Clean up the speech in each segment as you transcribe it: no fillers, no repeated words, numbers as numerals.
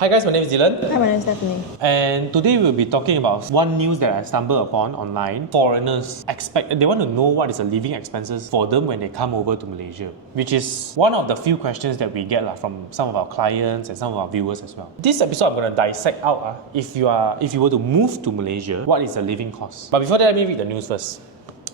Hi guys, my name is Dylan. Hi, my name is Stephanie. And today we'll be talking about one news that I stumbled upon online. Foreigners they want to know what is the living expenses for them when they come over to Malaysia, which is one of the few questions that we get from some of our clients and some of our viewers as well. This episode I'm going to dissect out if you were to move to Malaysia, what is the living cost? But before that, let me read the news first.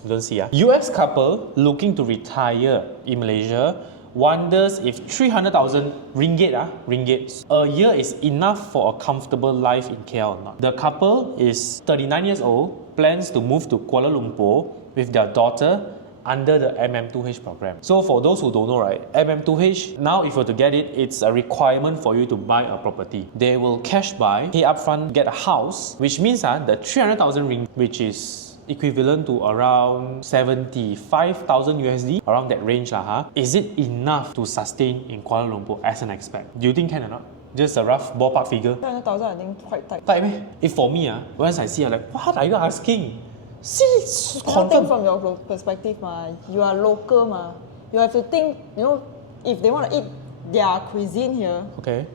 You don't see US couple looking to retire in Malaysia wonders if 300,000 ringgit a year is enough for a comfortable life in KL or not. The couple is 39 years old, plans to move to Kuala Lumpur with their daughter under the MM2H program. So for those who don't know, right, MM2H, now if you were to get it, it's a requirement for you to buy a property. They will cash buy, pay upfront, get a house, which means the 300,000 ringgit, which is equivalent to around 75,000 USD, around that range Is it enough to sustain in Kuala Lumpur as an expat? Do you think can or not? Just a rough ballpark figure. 300,000 I think quite tight. Tight meh? If for me, once I see, I'm like, what are you asking? See, Think confirm. from your perspective, you are local, you have to think, if they want to eat their cuisine here,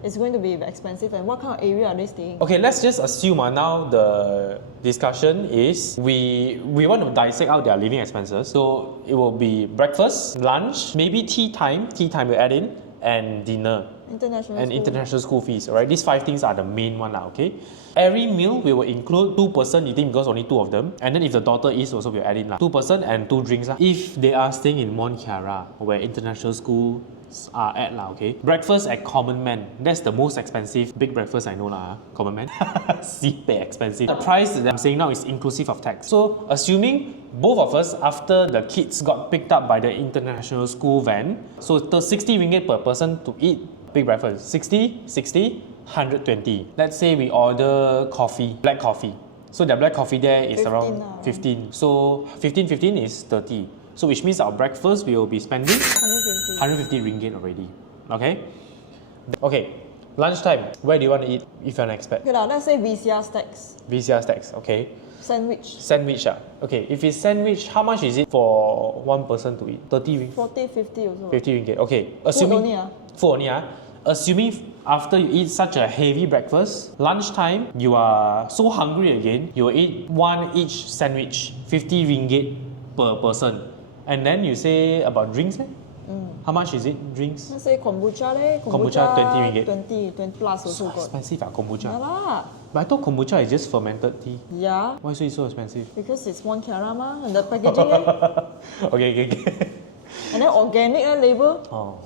it's going to be expensive, and what kind of area are they staying? Okay, let's just assume now the discussion is we want to dissect out their living expenses. So it will be breakfast, lunch, maybe tea time we add in, and dinner. International school fees, alright? These 5 things are the main one, okay? Every meal we will include 2% eating because only 2 of them. And then if the daughter is also, we'll add in 2% and 2 drinks. If they are staying in Mont Kiara, where international schools are at, okay? Breakfast at Common Man. That's the most expensive big breakfast I know, Common Man. Super expensive. The price that I'm saying now is inclusive of tax. So assuming both of us, after the kids got picked up by the international school van, so the 60 ringgit per person to eat big breakfast. 60, 120. Let's say we order coffee, black coffee. So the black coffee there is around 15. So 15 is 30. So which means our breakfast we will be spending 150 ringgit already. Okay, lunchtime. Where do you want to eat if you're an expat? Okay, let's say VCR stacks. VCR stacks, okay. Sandwich. Okay, if it's sandwich, how much is it for one person to eat? 30 ringgit? 40, 50 also. 50 ringgit, okay. Assuming, food only. Assuming after you eat such a heavy breakfast, lunchtime, you are so hungry again, you will eat one each sandwich, 50 ringgit per person. And then you say about drinks, How much is it, drinks? Let's say kombucha, Kombucha 20 ringgit. 20 plus also got. Expensive, kombucha. Yeah. But I thought kombucha is just fermented tea. Yeah. Why is it so expensive? Because it's Mont Kiara, and the packaging Okay. And then organic label. Oh.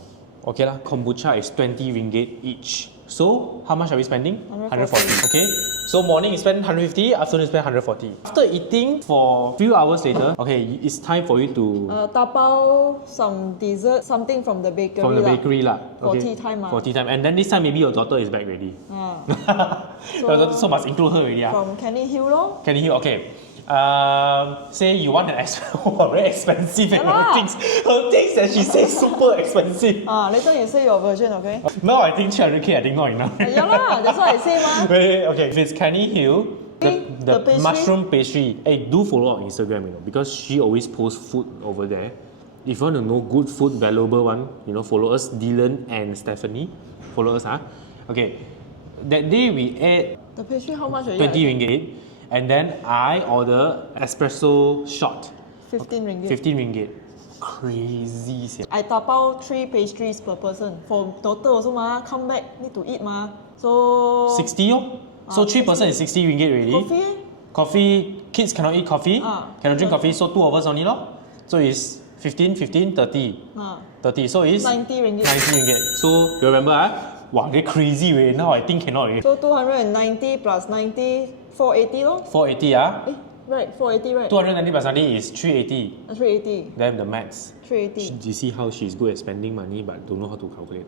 Okay lah, kombucha is 20 ringgit each. So, how much are we spending? 140. Okay. So, morning you spend 150, afternoon you spend 140. After eating for a few hours later, okay, it's time for you to tapao some dessert, something from the bakery. For tea time. For tea time. And then this time maybe your daughter is back already. So must include her already. From Canning Hill lor. Canning Hill, okay. Say you want an very expensive and her things that she says super expensive. Later you say your version, okay? No, I think 300k I think not enough. Yeah, that's what I say Okay, if it's Canning Hill, the mushroom pastry. Hey, do follow on Instagram, because she always posts food over there. If you want to know good food, valuable one, follow us, Dylan and Stephanie. Follow us, Okay. That day we ate the pastry, how much? 20 ringgit. And then I order espresso shot. 15 ringgit. 15 ringgit. Crazy. I tapao 3 pastries per person. For daughter also come back, need to eat So 60 So 3 person is 60 ringgit already. Coffee, kids cannot eat coffee. Cannot drink coffee, so 2 of us only So it's 15, 30. 30, so it's 90 ringgit. 90 ringgit. So you remember wow, they're crazy already. Now I think cannot already. So 290 plus 90, 480 480 Right, 480 right. 290 plus 90 is 380. 380. Then the max. 380. Do you see how she's good at spending money but don't know how to calculate?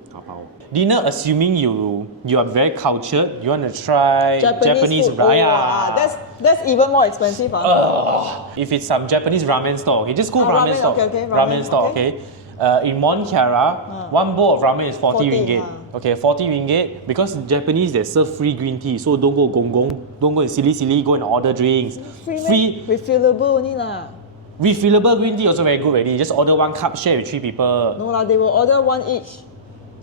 Dinner, assuming you are very cultured, you want to try Japanese food. That's even more expensive. If it's some Japanese ramen store, okay, just go ramen store. Okay, ramen store, okay. In Mont Kiara, one bowl of ramen is 40 ringgit. Okay, 40 ringgit. Because Japanese, they serve free green tea. So don't go gong gong. Don't go and silly, go and order drinks. Free refillable only lah. Refillable green tea also very good already. Just order 1 cup, share with 3 people. No lah, they will order 1 each.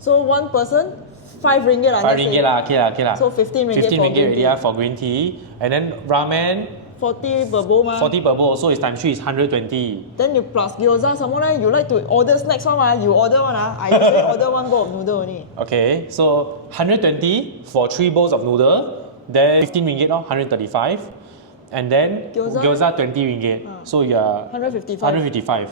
So 1 person, 5 ringgit lah. 5 ringgit lah, okay lah. So 15 ringgit 15 for ringgit green already tea. for green tea. And then ramen, 40 per bowl mah. 40 per bowl, so it's times 3 is 120. Then you plus gyoza, some more you like to order snacks one mah. You order one ah. I usually order one bowl of noodle only. Okay, so 120 for 3 bowls of noodle, then 15 ringgit, 135. And then gyoza 20 ringgit. So you're 155. 155.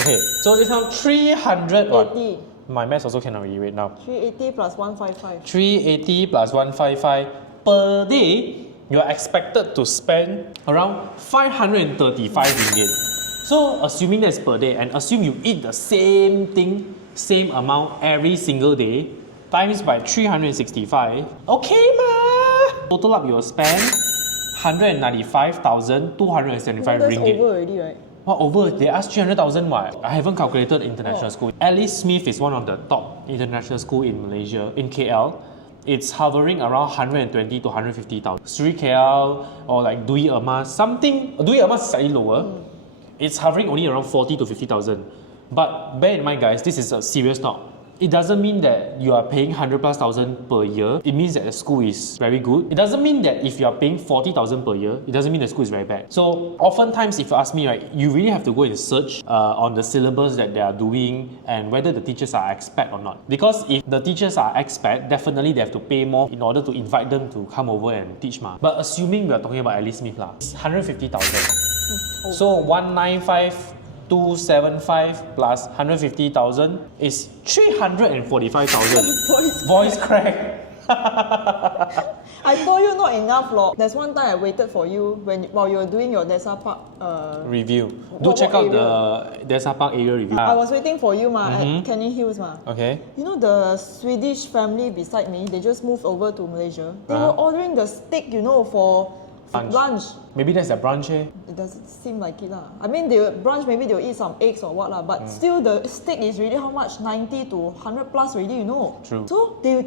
Okay, so this now 300 what? 80. My maths also cannot really wait now. 380 plus 155. 380 plus 155 per day, you are expected to spend around 535 ringgit. So assuming that's per day and assume you eat the same thing, same amount every single day, times by 365, okay ma? Total up you will spend 195,275 That's ringgit. over already, right? What over? They asked 300,000 what? I haven't calculated international school. Alice Smith is one of the top international school in Malaysia, in KL. It's hovering around 120 to 150,000. Sri KL or like Dwi Emas, something, Dwi Emas is slightly lower. It's hovering only around 40 to 50,000. But bear in mind guys, this is a serious talk. It doesn't mean that you are paying 100,000+ per year. It means that the school is very good. It doesn't mean that if you are paying 40,000 per year, it doesn't mean the school is very bad. So oftentimes, if you ask me, right, you really have to go and search on the syllabus that they are doing and whether the teachers are expat or not. Because if the teachers are expat, definitely they have to pay more in order to invite them to come over and teach ma. But assuming we are talking about Alice Smith lah, it's 150,000. So 195,275 plus 150,000 is 345,000. Voice crack. I told you not enough lor. There's one time I waited for you while you were doing your Desa Park Review. Do check out the Desa Park area review. I was waiting for you ma at Canning Hills ma. Okay. You know the Swedish family beside me, they just moved over to Malaysia. They were ordering the steak, you know, for lunch. Maybe that's a brunch, eh? It doesn't seem like it lah. I mean, they will brunch, maybe they'll eat some eggs or what lah. But still, the steak is really how much? 90 to 100 plus already, you know. True. So they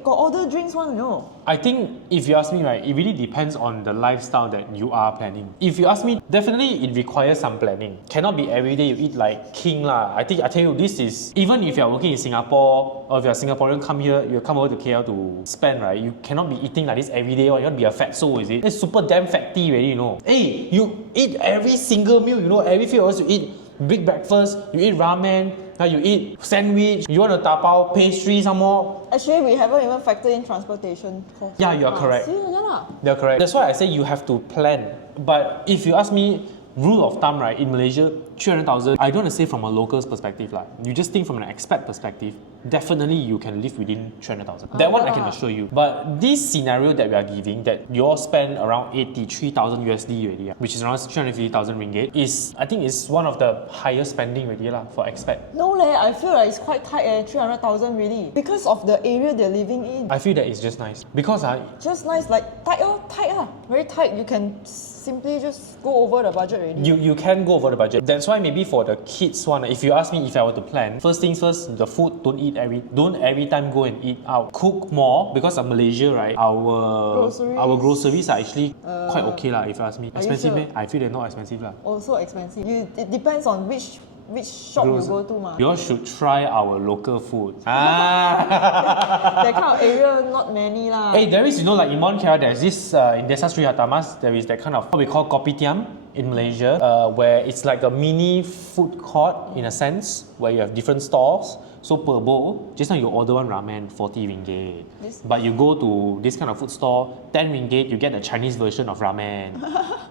got order drinks one, you know. I think if you ask me, right, it really depends on the lifestyle that you are planning. If you ask me, definitely it requires some planning. Cannot be every day you eat like king lah. I tell you, this is, even if you're working in Singapore or if you're Singaporean, come here, you come over to KL to spend, right? You cannot be eating like this every day or you want to be a fat soul, is it? It's super damn fatty already, you know. Hey, you eat every single meal, you know, every few hours you eat big breakfast, you eat ramen, now you eat sandwich, you want to tapao pastry some more. Actually, we haven't even factored in transportation cost. Yeah, you are correct. See, yeah lah. You're correct. That's why I say you have to plan. But if you ask me, rule of thumb, right, in Malaysia, 300,000, I don't want to say from a local's perspective. You just think from an expat perspective, definitely you can live within 300,000. That one I can assure you. But this scenario that we are giving, that you all spend around 83,000 USD already, which is around 350,000 ringgit, is, I think, is one of the highest spending already for expat. No leh, I feel like it's quite tight 300,000 really. Because of the area they're living in. I feel that it's just nice. Because just nice, like tight very tight. You can simply just go over the budget already. You can go over the budget. That's why maybe for the kids one, if you ask me if I were to plan, first things first, the food don't every time go and eat out. Cook more, because of Malaysia, right? Our groceries are actually quite okay lah, if you ask me. Expensive, sure? I feel they're not expensive lah. Also expensive. It depends on which shop you go to ma. You all should try our local food. That kind of area, not many lah. Hey, there is, you know, like in Mount Kiara, there's this, in Desa Sri Hatamas, there is that kind of, what we call kopitiam in Malaysia, where it's like a mini food court in a sense, where you have different stalls. So per bowl, just now you order one ramen, 40 ringgit. But you go to this kind of food store, 10 ringgit, you get the Chinese version of ramen.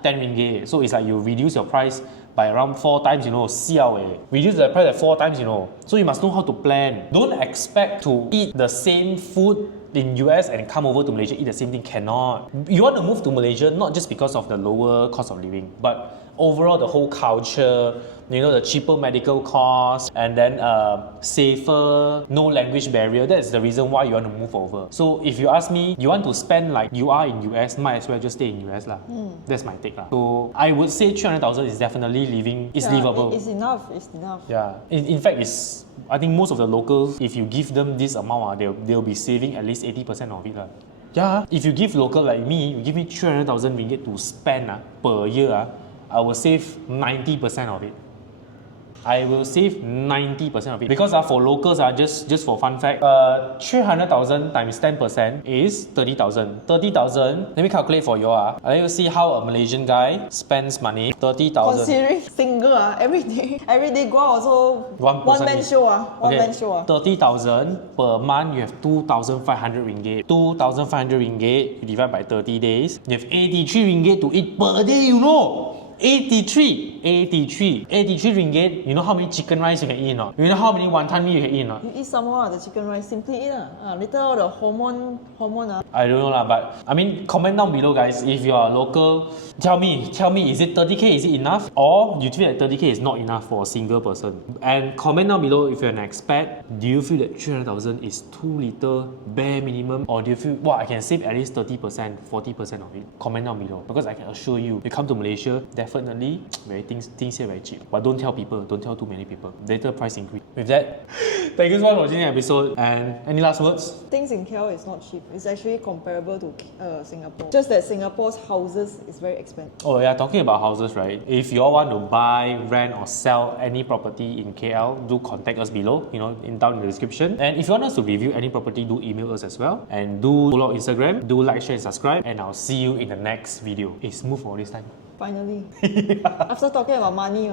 10 ringgit. So it's like you reduce your price by around 4 times, you know, siao eh. Reduce the price by 4 times, you know. So you must know how to plan. Don't expect to eat the same food in US and come over to Malaysia, eat the same thing. Cannot. You want to move to Malaysia not just because of the lower cost of living, but overall the whole culture, you know, the cheaper medical costs, and then safer, no language barrier. That's the reason why you want to move over. So if you ask me, you want to spend like you are in US, might as well just stay in US lah. That's my take lah. So I would say 300,000 is definitely livable. It's enough. Yeah. In fact, I think most of the locals, if you give them this amount, they'll be saving at least 80% of it. Yeah. If you give local like me, you give me 300,000 ringgit to spend per year, I will save 90% of it. I will save 90% of it. Because for locals, just for fun fact, 300,000 times 10% is 30,000. 30,000, let me calculate for you. Let you see how a Malaysian guy spends money. 30,000. Considering single every day go out also 1% one man each. show one man show 30,000 per month, you have 2,500 ringgit. 2,500 ringgit, you divide by 30 days, you have 83 ringgit to eat per day, you know. 83 ringgit. You know how many chicken rice you can eat or not? You know how many wonton mee you can eat or not? You eat some more the chicken rice, simply eat later all the hormone I don't know lah, but I mean, comment down below, guys. If you are local, tell me, is it 30k? Is it enough? Or you feel that 30k is not enough for a single person? And comment down below if you're an expat. Do you feel that 300,000 is too little, bare minimum, or do you feel, wow, I can save at least 30%, 40% of it? Comment down below, because I can assure you, you come to Malaysia, definitely things here very cheap. But don't tell people, don't tell too many people. Later price increase. With that, thank you so much for watching the episode. And any last words? Things in KL is not cheap. It's actually comparable to Singapore. Just that Singapore's houses is very expensive. Oh yeah, talking about houses, right? If you all want to buy, rent or sell any property in KL, do contact us below, down in the description. And if you want us to review any property, do email us as well. And do follow our Instagram, do like, share and subscribe. And I'll see you in the next video. It's smooth for this time. Finally. After talking about money.